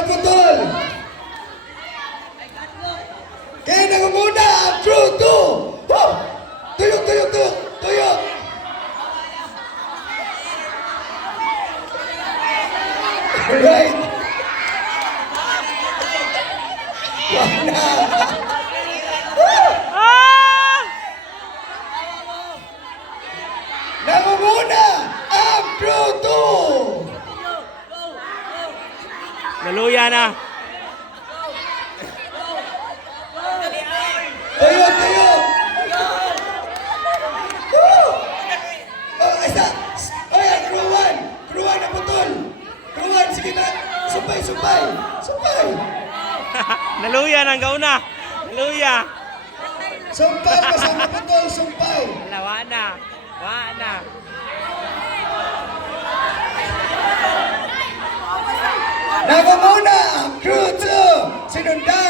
naputol. Kaya nangunguna ang crew 2. Oh! Tuyo, tuyo, tuyo, tuyo. Alright. Wala. Nangunguna ang crew 2. Naluya na. Tuyo, tuyo. Oh, isa. Ay, crew 1. Crew 1 naputol. Crew 1, sige na. Sumpay, sumpay. Sumpay. Naluya na ang gauna. Naluya. Sumpay, kasama putol, sumpay. Lawa na. Wa na. Nangunguna ang crew 2. Sinundan